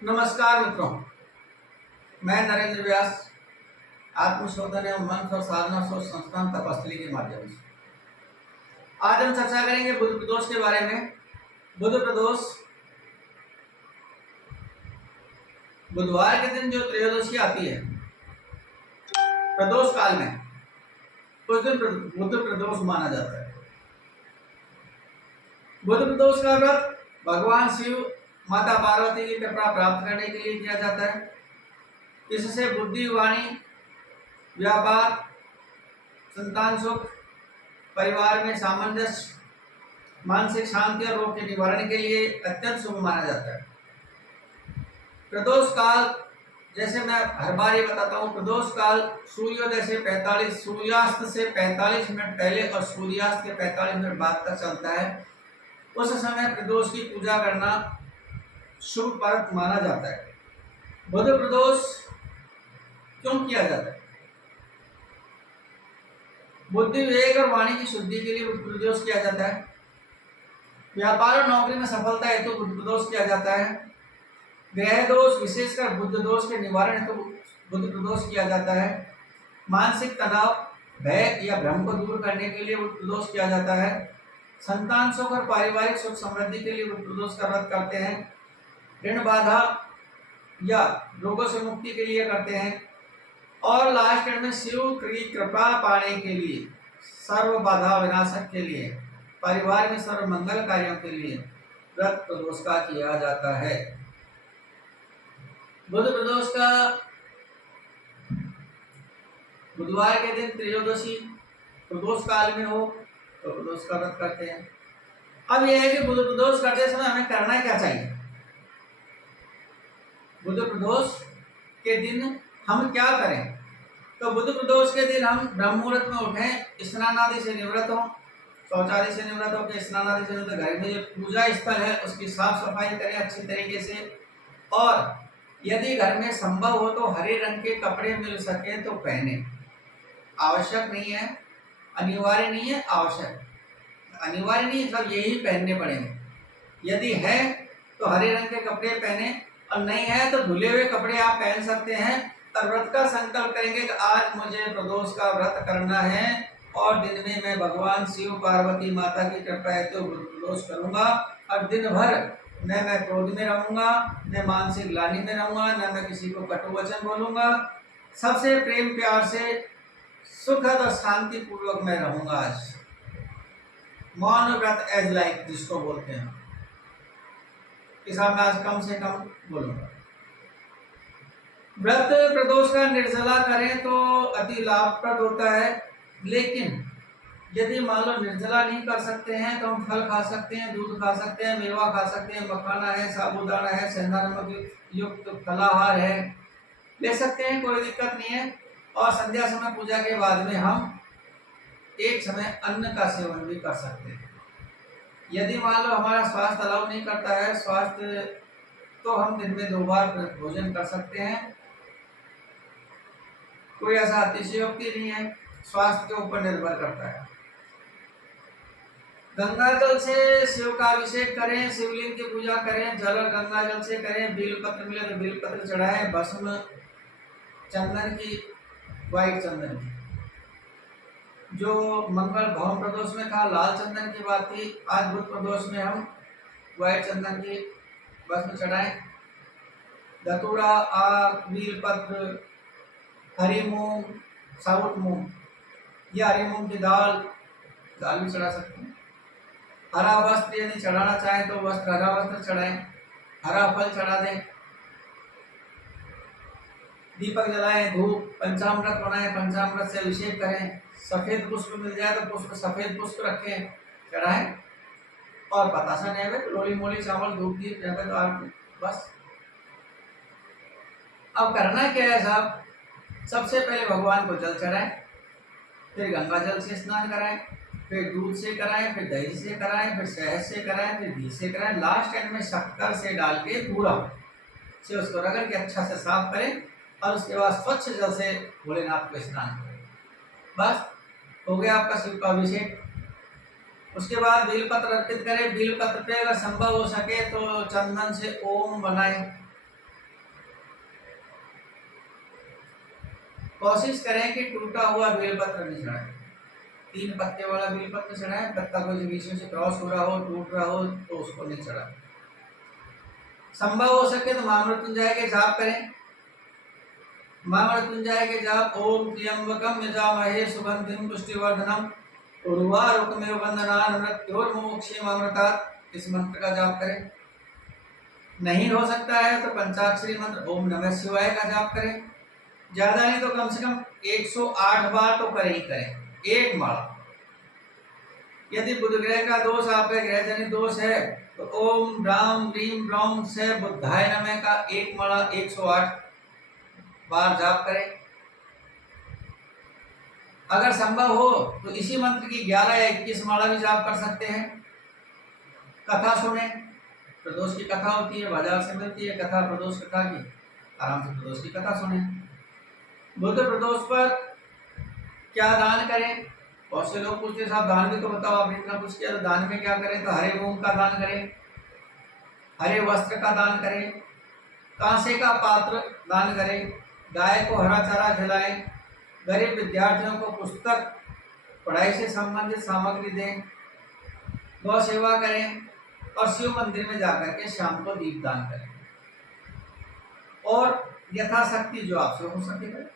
नमस्कार मित्रों, मैं नरेंद्र व्यास आत्मशोधन एवं मंत्र और साधना सोच संस्थान तपस्थली के माध्यम से आज हम चर्चा करेंगे बुध प्रदोष के बारे में। बुध प्रदोष बुधवार के दिन जो त्रयोदशी आती है प्रदोष काल में, उस दिन बुध प्रदोष माना जाता है। बुध प्रदोष का व्रत भगवान शिव, माता पार्वती की कृपा प्राप्त करने के लिए किया जाता है। इससे बुद्धि, वाणी, व्यापार, संतान सुख, परिवार में सामंजस्य, मानसिक शांति और रोग के निवारण के लिए अत्यंत शुभ माना जाता है। प्रदोष काल, जैसे मैं हर बार ये बताता हूँ, प्रदोष काल सूर्योदय से 45 सूर्यास्त से 45 मिनट पहले और सूर्यास्त के 45 मिनट बाद तक चलता है। उस समय प्रदोष की पूजा करना शुभ पर्व माना जाता है। बुध प्रदोष क्यों किया जाता है? बुद्धि, विवेक और वाणी की शुद्धि के लिए बुध प्रदोष किया जाता है। व्यापार और नौकरी में सफलता हेतु बुध प्रदोष किया जाता है। ग्रह दोष, विशेषकर बुध दोष के निवारण हेतु बुध प्रदोष किया जाता है। मानसिक तनाव, भय या भ्रम को दूर करने के लिए बुध प्रदोष किया जाता है। संतान सुख और पारिवारिक सुख समृद्धि के लिए बुध प्रदोष का व्रत करते हैं। ऋण बाधा या रोगों से मुक्ति के लिए करते हैं। और लास्ट एंड में शिव की कृपा पाने के लिए, सर्व बाधा विनाशक के लिए, परिवार में सर्व मंगल कार्यों के लिए व्रत प्रदोष का किया जाता है। बुध प्रदोष का बुधवार के दिन त्रयोदशी प्रदोष काल में हो तो प्रदोष का व्रत करते हैं। अब यह है कि बुध प्रदोष करते समय हमें करना क्या चाहिए। बुध प्रदोष के दिन हम क्या करें? तो बुध प्रदोष के दिन हम ब्रह्म मुहूर्त में उठें, स्नान आदि से निवृत्त हों, शौचालय से निवृत्त होकर स्नान आदि से निवृत्त, घर में जो पूजा स्थल है उसकी साफ सफाई करें अच्छी तरीके से। और यदि घर में संभव हो तो हरे रंग के कपड़े मिल सके तो पहने। आवश्यक नहीं है, अनिवार्य नहीं है, आवश्यक अनिवार्य नहीं, सब यही पहनने पड़ेंगे। यदि है तो हरे रंग के कपड़े पहने, और नहीं है तो धुले हुए कपड़े आप पहन सकते हैं। और व्रत का संकल्प करेंगे कि आज मुझे प्रदोष का व्रत करना है और दिन में मैं भगवान शिव, पार्वती माता की कृपा है तो प्रदोष करूंगा। और दिन भर न मैं क्रोध में रहूंगा, न मानसिक ग्लानि में रहूंगा, न मैं किसी को कटु वचन बोलूंगा, सबसे प्रेम प्यार से सुखद और शांति पूर्वक मैं रहूंगा। आज मौन व्रत एज लाइक जिसको बोलते हैं, मैं आज कम से कम बोलूंगा। व्रत प्रदोष का निर्जला करें तो अति लाभप्रद होता है। लेकिन यदि मान लो निर्जला नहीं कर सकते हैं तो हम फल खा सकते हैं, दूध खा सकते हैं, मेवा खा सकते हैं, मखाना है, साबूदाना है, सेंधा नमक युक्त फलाहार है, ले सकते हैं, कोई दिक्कत नहीं है। और संध्या समय पूजा के बाद में हम एक समय अन्न का सेवन भी कर सकते हैं। यदि मान लो हमारा स्वास्थ्य अलाउ नहीं करता है, स्वास्थ्य, तो हम दिन में 2 बार भोजन कर सकते हैं। कोई ऐसा अतिशयोक्ति नहीं है, स्वास्थ्य के ऊपर निर्भर करता है। गंगा जल से शिव का अभिषेक करें, शिवलिंग की पूजा करें, जल और गंगा जल से करें। बेलपत्र मिले तो बेलपत्र चढ़ाएं, भस्म चंदन की, व्हाइट चंदन की, जो मंगल भवन प्रदोष में कहा लाल चंदन की बात थी, आज बुध प्रदोष में हम व्हाइट चंदन की भस्म चढ़ाएं। धतूरा, आग, बेलपत्र, हरी मूंग, साबुत मूंग या हरी मूंग की दाल भी चढ़ा सकते हैं। हरा वस्त्र यदि चढ़ाना चाहें तो वस्त्र, हरा वस्त्र चढ़ाएं, हरा फल चढ़ा दें, दीपक जलाएं, धूप, पंचामृत बनाएं, पंचामृत से अभिषेक करें। सफेद पुष्प मिल जाए तो पुष्प, सफेद पुष्प रखें, चढ़ाएं। और बतासा नैवेद्य, रोली मोली चावल, धूप दीप नैवेद्य, और बस। अब करना क्या है साहब? सबसे पहले भगवान को जल चढ़ाएं, फिर गंगा जल से स्नान कराएं, फिर दूध से कराएं, फिर दही से कराएं, फिर शहद से कराएं, फिर घी से कराएं, लास्ट एंड में शक्कर से डाल के पूरा से उसको रगड़ के अच्छा से साफ करें। और उसके बाद स्वच्छ जल से भोलेनाथ को स्नान करें। बस हो गया आपका शिव का अभिषेक। उसके बाद बेलपत्र अर्पित करें। बेलपत्र पे अगर संभव हो सके तो चंदन से ओम बनाएं, कोशिश करें कि टूटा हुआ बेलपत्र नहीं चढ़ाएं। 3 पत्ते वाला बेलपत्र चढ़ाएं, पत्ता को जो बीच में से क्रॉस हो रहा हो, टूट रहा हो, तो उसको नहीं चढ़ाएं। संभव हो सके तो महामृत्युंजय के जाप करें। महामृत्युंजय के जाप ओम त्र्यंबकम यजामहे सुगंधिं पुष्टिवर्धनम उर्वारुकमेव बंधनान् मृत्योर्मुक्षीयमामृतात्, इस मंत्र का जाप करें। नहीं हो सकता है तो पंचाक्षरी मंत्र ओम नमः शिवाय का जाप करें। ज्यादा नहीं तो कम से कम 108 बार तो करें ही करें, एक माला। यदि बुध ग्रह का दोष, आपका ग्रह जनित दोष है, तो ओम राम रीम रौम से बुद्धाय नमः का एक माला 108 बार जाप करें। अगर संभव हो तो इसी मंत्र की 11 या 21 माला भी जाप कर सकते हैं। कथा सुने, प्रदोष की कथा होती है, बाजार से मिलती है कथा, प्रदोष कथा की, आराम से प्रदोष की कथा सुने। बुध प्रदोष पर क्या दान करें? बहुत से लोग पूछते हैं साहब दान में तो बताओ, आपने इतना कुछ किया, तो दान में क्या करें? तो हरे मूंग का दान करें, हरे वस्त्र का दान करें, कांसे का पात्र दान करें, गाय को हरा चारा खिलाएं, गरीब विद्यार्थियों को पुस्तक, पढ़ाई से संबंधित सामग्री दें, गौ सेवा करें और शिव मंदिर में जाकर के शाम को दीपदान करें और यथाशक्ति जो आपसे हो सके करें।